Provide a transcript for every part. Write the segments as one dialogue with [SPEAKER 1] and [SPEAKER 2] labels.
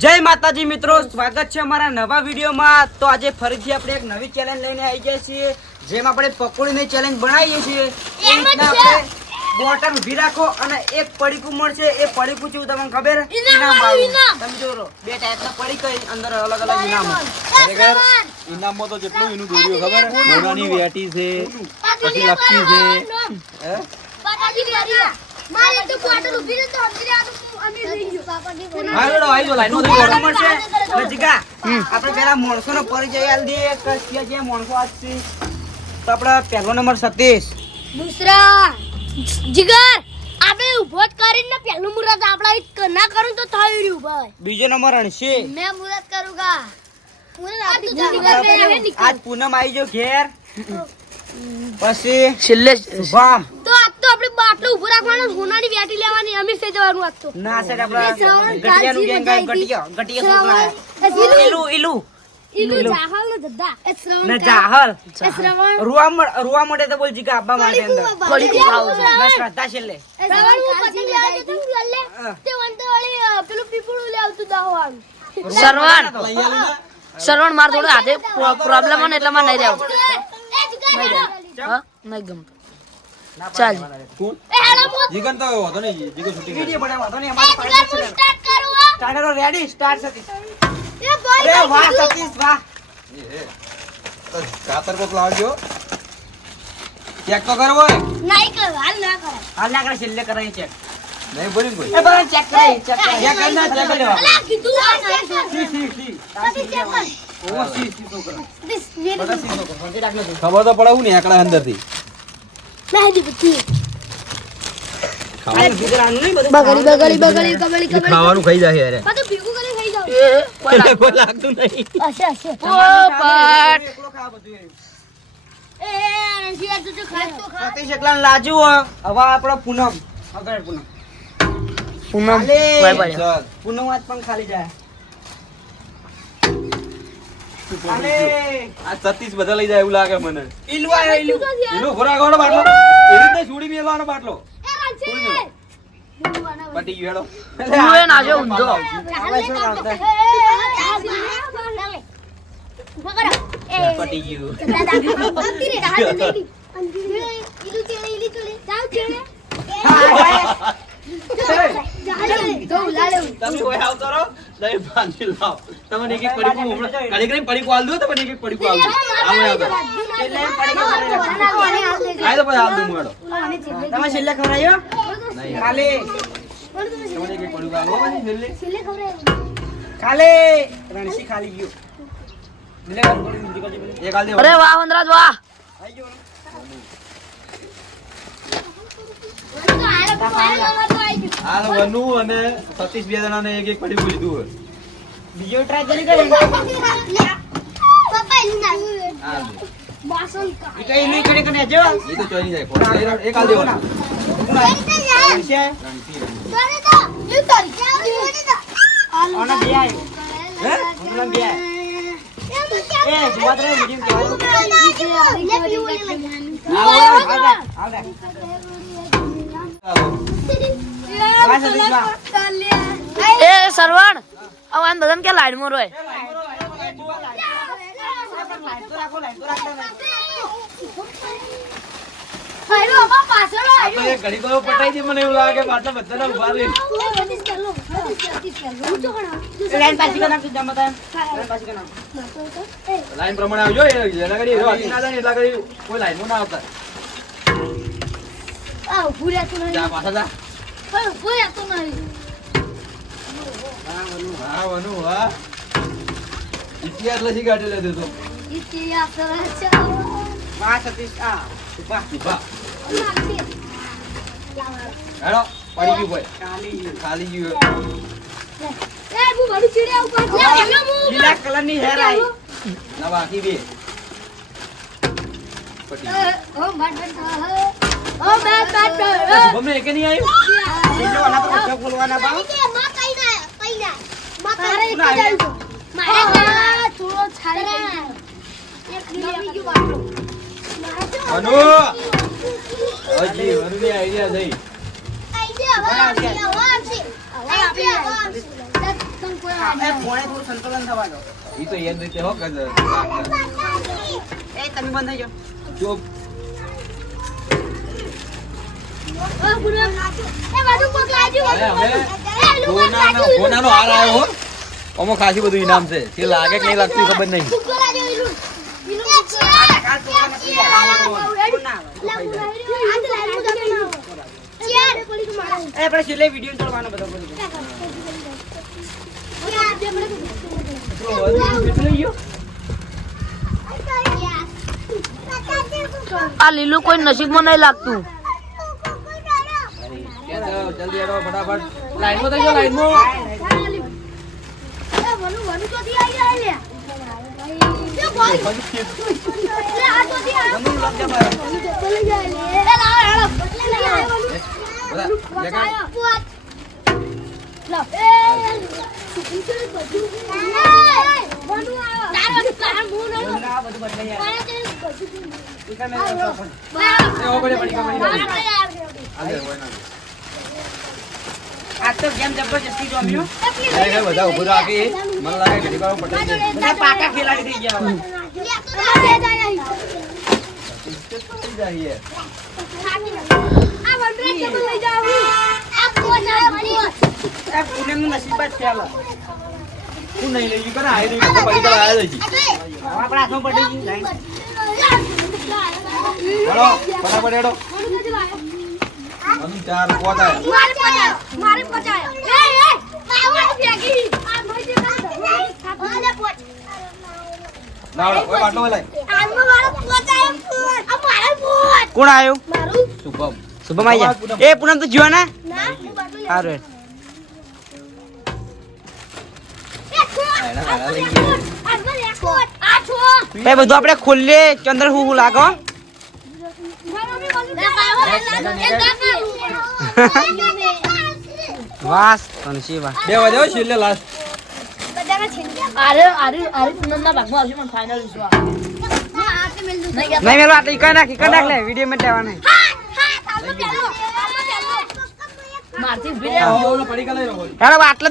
[SPEAKER 1] જય માતાજી મિત્રો સ્વાગત છે અમારા નવા વિડીયોમાં. તો આજે ફરીથી આપણે એક નવી ચેલેન્જ લઈને આવી ગયા છીએ જેમ આપણે પકોડીની ચેલેન્જ બનાવીએ છીએ. એ રીતના આપણે બોટલ ઊભી રાખો અને એક પડીકું મળશે. એ પડીકું શું તમને ખબર?
[SPEAKER 2] ઇનામ આવ્યું.
[SPEAKER 1] તમે જોરો બે ટાઈપના પડીકા અંદર અલગ અલગ ઇનામ.
[SPEAKER 3] ખરેખર ઇનામમાં તો જેટલું એનું દોર્યું ખબર? મોનાની વેટી છે પછી લપસી છે. હે?
[SPEAKER 1] મળશે જીગા, આપણે પેલા માણસોનો પરિચય આલી કે માણસો આજથી તો આપણે પહેલો નંબર સતીશ.
[SPEAKER 2] દૂસરા જીગર આપણે ઊભો જ કરીને પહેલું મુહૂર્ત આપણા ઈ ક- ના કરું તો થઈ રહ્યું ભાઈ.
[SPEAKER 1] બીજો નંબર
[SPEAKER 2] મેં આપણી
[SPEAKER 1] આજ પૂનમ આવી જો ઘેર. પછી
[SPEAKER 4] છેલ્લે
[SPEAKER 1] શુભમ.
[SPEAKER 2] આપણે ઊભો રાખવાનો સોનાની વેટી લેવાની અમીર સે જવાનું આજ તો.
[SPEAKER 1] ના સર
[SPEAKER 2] આપણે
[SPEAKER 1] ગટિયાનું ગેંગ. ગટિયા ગટિયા છોકરા ઇલુ ઇલુ
[SPEAKER 2] ઇલુ જાહલ નો ધદ્ધા એ શ્રવણ
[SPEAKER 1] ના જાહલ.
[SPEAKER 2] એ શ્રવણ.
[SPEAKER 1] રૂવા મળ- રૂવા મોટે તો બોલ જી કે આબા માટે અંદર.
[SPEAKER 2] પડી ખાવ
[SPEAKER 1] ને છે લે
[SPEAKER 2] શ્રવણ હું પતંગ લેવા જતો હું.
[SPEAKER 1] લે
[SPEAKER 2] તે વંતો વાળી પેલું પીપળું લે આવતું દાવાનું.
[SPEAKER 3] શ્રવણ
[SPEAKER 4] શ્રવણ માર થોડો હાથે પ્રોબ્લેમ હોય ને એટલે માં નહીં રહેવું હા? નહીં ગમતું. ચાલ.
[SPEAKER 3] જીગન તો વાંધો નહીં, shooting કરે.
[SPEAKER 1] વિડિયો બનાવો તો ને
[SPEAKER 2] એ
[SPEAKER 1] અમારે
[SPEAKER 2] હું
[SPEAKER 1] છે
[SPEAKER 2] start કરું હો.
[SPEAKER 1] સ્ટાર્ટર રેડી સ્ટાર્ટ સતીશ
[SPEAKER 2] એ ભાઈ
[SPEAKER 1] અરે વાહ. સતીશ વાહ
[SPEAKER 3] એ. તો કાતર કોક લાવજો ચેક તો કરવો હોય
[SPEAKER 2] નહીં કર, હાલ ના કરાય.
[SPEAKER 1] હાલ ના કરે છેલ્લે કરાય ચેક
[SPEAKER 3] નહીં બોલી કોઈ
[SPEAKER 1] એ બરાબર ચેક કરાય ચેક કરાય
[SPEAKER 3] ચેક કરી ના, ચેક કરી લેવા.
[SPEAKER 2] અલા, કીધું આ કર.
[SPEAKER 1] સી સી સી
[SPEAKER 2] પછી check કર.
[SPEAKER 1] ઓ સી સી તો કરે
[SPEAKER 2] good.
[SPEAKER 1] સી તો કરે.
[SPEAKER 3] ખબર તો પડે ને એકડા અંદરથી
[SPEAKER 2] ના, બધી.
[SPEAKER 1] આ ગુજરાતનું નહીં બધું
[SPEAKER 2] બગડી, બગડી, બગડી, કબડી, કબડી.
[SPEAKER 3] ખાવાનું ખાઈ જાય યાર
[SPEAKER 2] બધું ભેગું કરીને ખાઈ જાવ.
[SPEAKER 3] કોઈ લાગતું નહીં
[SPEAKER 2] હશે, હશે.
[SPEAKER 4] ઓ પાટ
[SPEAKER 1] એકલો ખાવા બધું એ.
[SPEAKER 2] એ, તું તો ખાસ તો ખા.
[SPEAKER 1] સતીશ એકલા લાજુ હવે આપણો પૂનમ આગળ પૂનમ
[SPEAKER 4] પૂનમ.
[SPEAKER 1] પૂનમ આજ પણ ખાલી જાય ચાલે.
[SPEAKER 3] આ સતીશ બધા લઈ જાય એવું લાગે મને.
[SPEAKER 2] તું તો છે.
[SPEAKER 3] એનો ખોરાક વાળો બાટલો. એવી રીતે છોડી મેલવાનો બાટલો.
[SPEAKER 2] એ.
[SPEAKER 3] પટી ગયો હેડો.
[SPEAKER 4] ઊંધો. એ નાખ્યો, ઊંધો.
[SPEAKER 1] હવે શું આવતા?
[SPEAKER 3] પટી ગયું. તમે કોઈ આવતો રહો? લઈ બાંધી લાવ. તમને એક એક પડીકું હમણાં ઘડી ઘડી પડીકું આલ દો તમને એક એક પડીકું આલ દો. આવો આવતો આય તો પછી આલ દઉં હું
[SPEAKER 1] તમે છેલ્લે?
[SPEAKER 3] ખાલે.
[SPEAKER 1] ખાલી.
[SPEAKER 3] તમને એક એક પડીકું આલો પછી છેલ્લે.
[SPEAKER 1] ખાલી. રણસી ખાલી ગયો.
[SPEAKER 4] અરે વાહ વનરાજ વાહ.
[SPEAKER 1] આઈ ગયો ને?
[SPEAKER 3] હાલ વનુ અને સતીશ બે જણાને એક એક પડી લીધું
[SPEAKER 1] બીજો ટ્રાય કરી કરે
[SPEAKER 3] હાલ. દે.
[SPEAKER 1] ઈ કઈ બધાને કરી કરીને જો.
[SPEAKER 3] એ તો ચોઈ નહીં જાય એક આલ દેવાનો
[SPEAKER 1] રણસી ના આના બે આયો. હે? હમણાં બે આયો. એ, જોવા તો નહીં, બીજું કહેવાનું. આવડે, આવડે, આવડે.
[SPEAKER 3] ચાલો
[SPEAKER 1] વાહ, સતીશ, વાહ.
[SPEAKER 4] એ સરવણ હવે. આમ બધાને કે લાઈનમાં રોય
[SPEAKER 3] તો એવું લાગે કે આટલા બધાના
[SPEAKER 1] ઊભા પાછી પાછી
[SPEAKER 3] એ ના જા પાછા જા હા વનુ હા ઇતિહાસ લસી કાઢી લેતો તો
[SPEAKER 1] વાહ, સતીશ, આ, ઊભા.
[SPEAKER 3] ઊભા હેડો પડી ગયું ભાઈ
[SPEAKER 1] ખાલી.
[SPEAKER 3] ખાલી ગયું
[SPEAKER 1] લીલા કલરની હેર આઈ.
[SPEAKER 3] ના બાકી બે પટી ગયું. એકે નહીં આવ્યું
[SPEAKER 1] લીલો પર ખોલવાના પાવ.
[SPEAKER 3] વનુ હજી વનુની આઈડિયા થઈ
[SPEAKER 1] એ ફોને થોડું સંતુલન થવા દો
[SPEAKER 3] ઈ તો યાદ રીતે હો કદ
[SPEAKER 1] એ તમે બંધ જાઓ.
[SPEAKER 3] ચૂપ આમાં ખાસી બધું ઇનામ છે તે લાગે કે લાગતું ખબર નહીં
[SPEAKER 4] આ લીલું કોઈ નસીબમાં નહીં લાગતું.
[SPEAKER 3] જલ્દી હેડો ફટાફટ. લાઈનમાં થઈ જાઓ લાઈનમાં.
[SPEAKER 1] આજ તો ગેમ જબરજસ્તી જમ્યો
[SPEAKER 3] બધા ઊભું રાખી મને લાગે ઘડી વાર પટાઈ
[SPEAKER 1] બધા પાકા ખેલાડી થઈ ગયા.
[SPEAKER 3] પતી જાય
[SPEAKER 1] નસીબ જ
[SPEAKER 3] હું નહીં લઈ ગયું કરે આઈ નહીં પડી ગયા આયા જ
[SPEAKER 1] આપણા હાથમાં પડી ગયું
[SPEAKER 3] ફટાફટ હેડો. અમ ચાર પોત આયા
[SPEAKER 2] મારે પચાયો એ એ માવા ભેગી આ ભાઈ
[SPEAKER 3] લાવડો કોઈ બાટલો લઈ
[SPEAKER 2] આનો મારો ફોન આ મારો પોત
[SPEAKER 1] કોણ આવ્યું
[SPEAKER 2] મારું?
[SPEAKER 3] શુભમ.
[SPEAKER 1] શુભમ આયા એ પૂનમ તો જીવા ના
[SPEAKER 2] ના એ
[SPEAKER 1] બધું આપણે ખોલીએ. ચંદ્ર હું હું લાગો વાસ તનસી વાહ
[SPEAKER 3] બે વાગે હો છેલ્લે લાસ્ટ
[SPEAKER 4] નહીં
[SPEAKER 1] નહીં મેલો આટલે ઈકા નાખ ઈકા નાખ લે વીડિયો માં લેવાના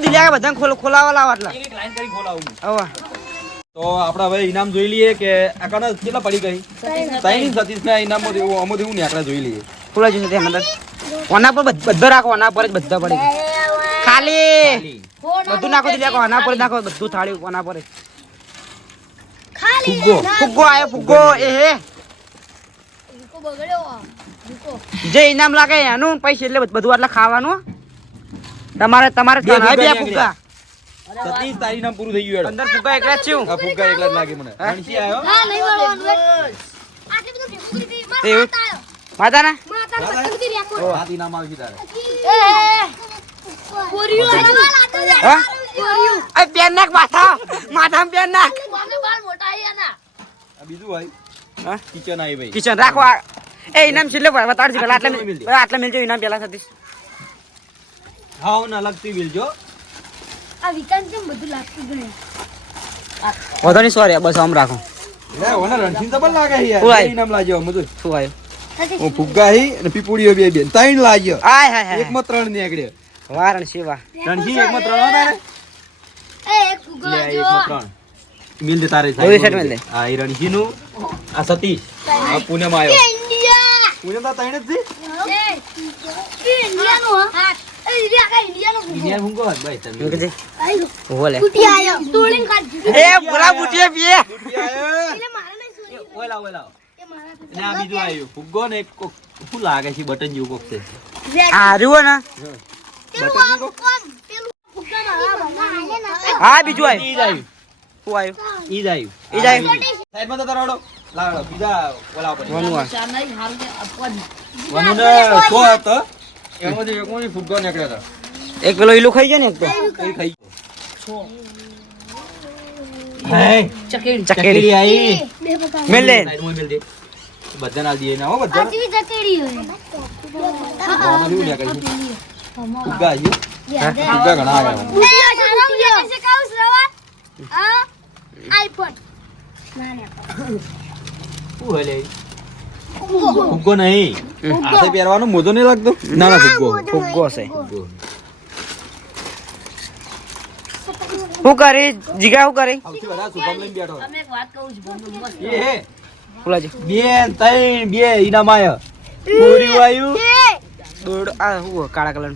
[SPEAKER 1] દિલ્યા ખોલાવા. લાવો આટલા
[SPEAKER 3] તો આપણે હવે ઇનામ જોઈ લઈએ કે આ કેટલા પડી ગઈ? ત્રણ સતીશ ના ઇનામ અમો દેવું ને આકડા જોઈ લઈએ.
[SPEAKER 1] ખોલા જોઈ તે અંદર. ઓના પર બધો રાખો ઓના પર જ બધા પડી. ખાલી! બધું નાખો દિલ્યા ઓના પર નાખો બધું થાળી ઓના પર
[SPEAKER 3] ફુગ્ગો
[SPEAKER 1] ફુગ્ગો આયો ફુગ્ગો એ હે. જે ઇનામ લાગે એનું પૈસા એટલે બધું આટલા ખાવાનું તમારે તમારે
[SPEAKER 3] બે ફુગ્ગા. સતીશ તારી નામ પૂરું થઈ ગયું
[SPEAKER 1] અંદર ફુગા એકલા જ છું.
[SPEAKER 3] આ ફુગ્ગા એકલા જ લાગે મને. ગણસી આવ્યો
[SPEAKER 1] એવું? માતા ને
[SPEAKER 3] સાત નામ આવી તારે
[SPEAKER 1] હા? અય પેન નાખ માથા. માથામાં પેન નાખ.
[SPEAKER 3] આ બીજું ભાઈ
[SPEAKER 1] હા?
[SPEAKER 3] કિચન આવી ભાઈ.
[SPEAKER 1] કિચન રાખો આ. એ ઇનામ છેલ્લે બતાડજો પેલા આટલા
[SPEAKER 3] આટલા મિલ દે.
[SPEAKER 1] મિલ- આટલા મિલજો ઇનામ પેલા સતીશ
[SPEAKER 3] હા ને અલગથી વિલજો
[SPEAKER 1] વધો નહીં સોરી બસ આમ રાખો.
[SPEAKER 3] લે ઓને રણસીન તો પણ લાગે યાર.
[SPEAKER 1] શું
[SPEAKER 3] બે? ઇનામ લાગ્યો તો
[SPEAKER 1] શું આવ્યું
[SPEAKER 3] હું ફુગ્ગા હી અને પીપુડીઓ બે બેન ત્રણ લાગ્યો.
[SPEAKER 1] આય હાય હાય
[SPEAKER 3] એકમાં ત્રણ રણસી ત્રણ હતા ને? આ ત્રણ. મિલ દે તારે
[SPEAKER 1] મિલ દે.
[SPEAKER 3] આ રણસી નું આ સતીશ. આ આવ્યો. તો ત્રણ જ છે? આ ને લાગે છે બટન જેવું કોક છે?
[SPEAKER 1] હા બીજું આવ્યું. શું આવ્યું?
[SPEAKER 3] ઈજ આવ્યું.
[SPEAKER 1] ઈ આવ્યું.
[SPEAKER 3] સાઈડમાં તો બીજા ઓલા પર
[SPEAKER 1] વનુ આ.
[SPEAKER 3] વનુ ને હતો એમાંથી એક
[SPEAKER 1] પેલો ઈલું ખાઈ જાય ને એક તો?
[SPEAKER 3] એ ખાઈ. હે
[SPEAKER 4] ચકેડી.
[SPEAKER 3] આવી
[SPEAKER 1] મેલ લે.
[SPEAKER 3] મેલ દે. દે ના હો બધા ઘણા આવ્યા
[SPEAKER 2] આઈફોન.
[SPEAKER 3] નહીં. હાથે પહેરવાનો મોજો નહીં લાગતો? ના ના ફુગ્ગો
[SPEAKER 1] ફુગ્ગો છે. શું કરી? જીગા શું કરી?
[SPEAKER 3] સૌથી વધારે શુભમ લઈને બેઠો.
[SPEAKER 4] તમે એક વાત કહું છું બંધુ મસ્ત
[SPEAKER 3] એ હે.
[SPEAKER 1] બોલાજી.
[SPEAKER 3] બેન ત્રણ બે ઈના માય. પૂરી વાયુ.
[SPEAKER 1] દોડ આ હું કાળા કલર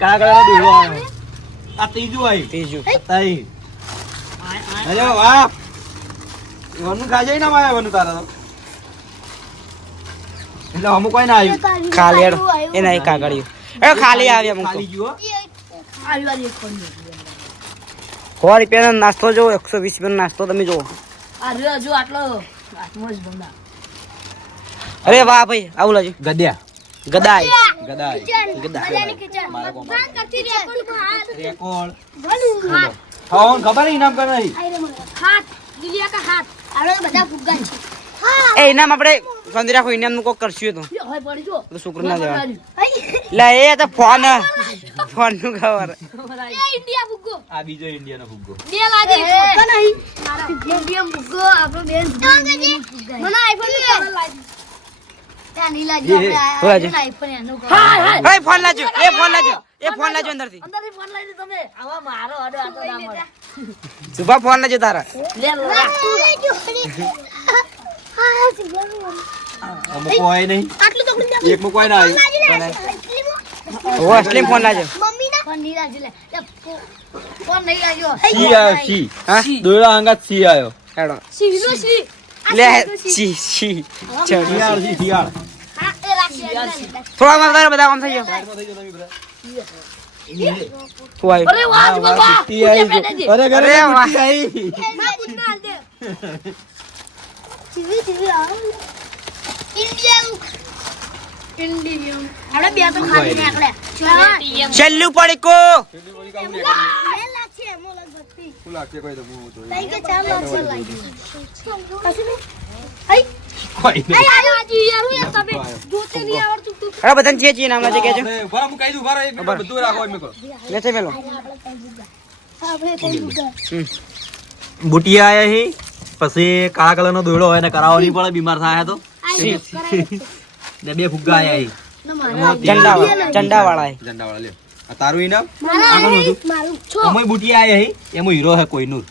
[SPEAKER 3] કાગળ દોરો આયો આ ત્રીજું આયું
[SPEAKER 1] ત્રીજું.
[SPEAKER 3] ત્રણ. અરે વાહ. વનુ ખાજે ના માયા વનુ તારા તો. એટલે અમુક કોઈ ના આવ્યું
[SPEAKER 1] ખાલી હેડો એ નહીં કાગળિયું એ ખાલી આવી અમુક
[SPEAKER 3] ખાલી
[SPEAKER 4] જુઓ.
[SPEAKER 1] સો રૂપિયાનો નાસ્તો જો એકસો વીસ રૂપિયાનો નાસ્તો તમે જુઓ.
[SPEAKER 4] આ આટલો
[SPEAKER 1] અરે વાહ ભાઈ આવું લાજુ
[SPEAKER 3] ગદ્યા.
[SPEAKER 1] ગદાય.
[SPEAKER 3] ગદાય.
[SPEAKER 1] ગદાય.
[SPEAKER 3] મારા કોમ રેકોર્ડ
[SPEAKER 2] બોલું?
[SPEAKER 3] ખબર નહીં ઇનામ કરે
[SPEAKER 2] હાથ દુનિયા કા હાથ આપણે બધા ફુગ્ગા છે.
[SPEAKER 1] એ ઇનામ આપણે સમજી રાખો ઇનામનું કોક કરશું તો.
[SPEAKER 4] જો.
[SPEAKER 1] છોકરો ના
[SPEAKER 4] દેવા
[SPEAKER 1] લે એ તો ફોન. ફોનનું ખબર.
[SPEAKER 2] ઇન્ડિયા
[SPEAKER 3] આ બીજો ઇન્ડિયાનો ફુગ્ગો
[SPEAKER 2] બે લાગે. ફુગ્ગા નહીં. ઇન્ડિયા ફુગ્ગો આપણો બેન મને આઈફોનની કલર લાગી.
[SPEAKER 3] એ,
[SPEAKER 1] ફોન લાજો એ ફોન લાજો એ ફોન લાજો અંદરથી.
[SPEAKER 4] અંદરથી ફોન તમે. આવા મારો ના મળે.
[SPEAKER 1] સુભા ફોન લાજો તારા.
[SPEAKER 4] લે લો
[SPEAKER 3] કોઈ નહીં એકમાં કોઈ ના
[SPEAKER 1] ઓ અસલી ફોન લાજો
[SPEAKER 2] મમ્મી ના ફોન નહીં લાગ્યો લે લે, ફોન નહીં લાગ્યો
[SPEAKER 3] સી આવ્યો સી
[SPEAKER 1] હા
[SPEAKER 3] દોયડા અંગાત સી આવ્યો
[SPEAKER 1] હેડો
[SPEAKER 2] સી
[SPEAKER 1] લે
[SPEAKER 2] સીનો સી.
[SPEAKER 1] સી સી
[SPEAKER 3] સી
[SPEAKER 2] હા એ રાખી રાખી.
[SPEAKER 1] થોડા માં તારા બધા કામ થઈ ગયો
[SPEAKER 4] અરે વાહ બાબા.
[SPEAKER 3] અરે ઘરે આવી
[SPEAKER 2] ના ટીવી ટીવી આવ ઇન્ડિયન ઇન્ડિયન આપણે બે તો ખાલી નીકળ્યા
[SPEAKER 1] છેલ્લું પડીકો
[SPEAKER 2] બે લાખ છે એમો લગભગ
[SPEAKER 3] શું લાગશે કોઈ તો હું તો
[SPEAKER 2] તઈ કે લાખ છે લાગી કશું નહીં હઈ
[SPEAKER 3] કોઈ નહીં.
[SPEAKER 2] હઈ આજો યાર હું તમે જોતે નહીં આવડતું તું
[SPEAKER 1] અરે બધાને જે જે નામ લાગે કેજો
[SPEAKER 3] આપણે ઊભા હું કહી દઉં, ઊભા એક મિનિટ બધું રાખો એમ કહો.
[SPEAKER 1] લે છે મેલો
[SPEAKER 2] આપણે તઈ મુકા
[SPEAKER 3] બુટિયા આયા હી પછી કાળા કલર નો દોડો હોય ને કરાવવો નહીં પડે બીમાર થાય તો. ને બે ફુગ્ગા આયા હી
[SPEAKER 1] ચંડા વાળા ચંડા વાળા
[SPEAKER 3] લ્યો. આ તારું ઇનામ
[SPEAKER 2] મારા
[SPEAKER 3] હતું?
[SPEAKER 2] મારું છો.
[SPEAKER 3] આયા એમાં હીરો હે કોઈનું.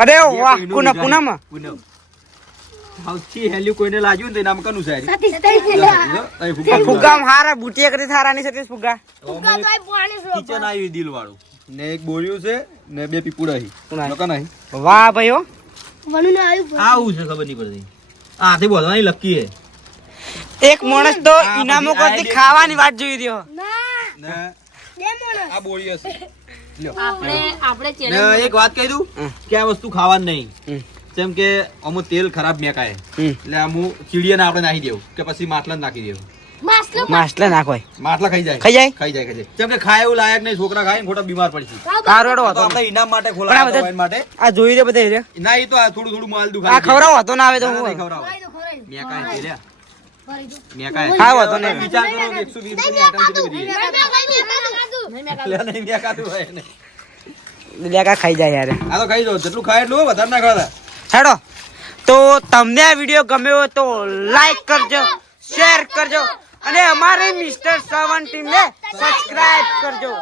[SPEAKER 1] અરે વાહ કુના પૂનમ
[SPEAKER 3] પૂનમ સૌથી હેલ્યું કોઈને લાગ્યું ને તો ઇનામ કનું ફુગ્ગા
[SPEAKER 1] હારા બુટિયા કરી થારા ની ફુગ્ગા.
[SPEAKER 2] ફુગ્ગા તો આઈ પાણી સો
[SPEAKER 3] કિચન આવ્યું દિલ વાળું ને એક બોર્યું છે ને બે પીપુડા હી. લોકો નહીં.
[SPEAKER 1] વાહ ભાઈ
[SPEAKER 2] આવ્યું
[SPEAKER 3] આવું છે ખબર નહીં પડતી. આ હાથે બોલવાની લકી હે
[SPEAKER 1] એક માણસ તો ઇનામો કરતી ખાવાની વાત જોઈ રહ્યો.
[SPEAKER 2] ના. બે માણસ.
[SPEAKER 3] આ બોળી છે લ્યો.
[SPEAKER 4] આપણે આપણે
[SPEAKER 3] ને
[SPEAKER 4] ચેલેન્જ
[SPEAKER 3] એક વાત કહી દઉં? કે આ વસ્તુ ખાવાની નહીં. જેમ કે અમુક તેલ ખરાબ મેકાય. એટલે અમુક ચીડિયાને આપણે નાખી દેવું કે પછી માટલા નાખી દેવું. માટલા ખાઈ જાય.
[SPEAKER 1] ખાઈ જાય?
[SPEAKER 3] ખાઈ જાય ખાઈ જાય. જેમ કે ખાય એવું લાયક નહીં છોકરા ખાય ખોટા બીમાર પડશે
[SPEAKER 1] કારોડો હતો
[SPEAKER 3] આપણે ઇનામ માટે
[SPEAKER 1] પણ આ
[SPEAKER 3] ખોલાયા
[SPEAKER 1] બધા-
[SPEAKER 3] હતા એના માટે.
[SPEAKER 1] આ જોઈ રે બધા
[SPEAKER 3] ના એ તો આ થોડું થોડું માલ
[SPEAKER 1] આ
[SPEAKER 3] દુખાય
[SPEAKER 1] હતો ના આવે તો હું
[SPEAKER 3] નહીં ખવડાવો.
[SPEAKER 2] ખરાઈ દો ખરાઈ દો.
[SPEAKER 3] મેકાય છે લ્યા.
[SPEAKER 2] ખરાઈ દો.
[SPEAKER 3] મેકાય.
[SPEAKER 1] ખાવ હતો ને.
[SPEAKER 3] વિચાર કરો 120 રૂપિયાની item કેટલી બધી છે.
[SPEAKER 4] નહીં મેં
[SPEAKER 3] એટલે હોય ને.
[SPEAKER 1] લેકા ખાઈ જાય યાર.
[SPEAKER 3] આ તો ખાઈ દો જેટલું ખાય એટલું વધારે ના ખાતા.
[SPEAKER 1] હેડો. તો તમને આ વીડિયો ગમ્યો હોય તો લાઈક કરજો શેર કરજો. અને અમારી મિસ્ટર સેવન ટીમને સબસ્ક્રાઇબ કરજો.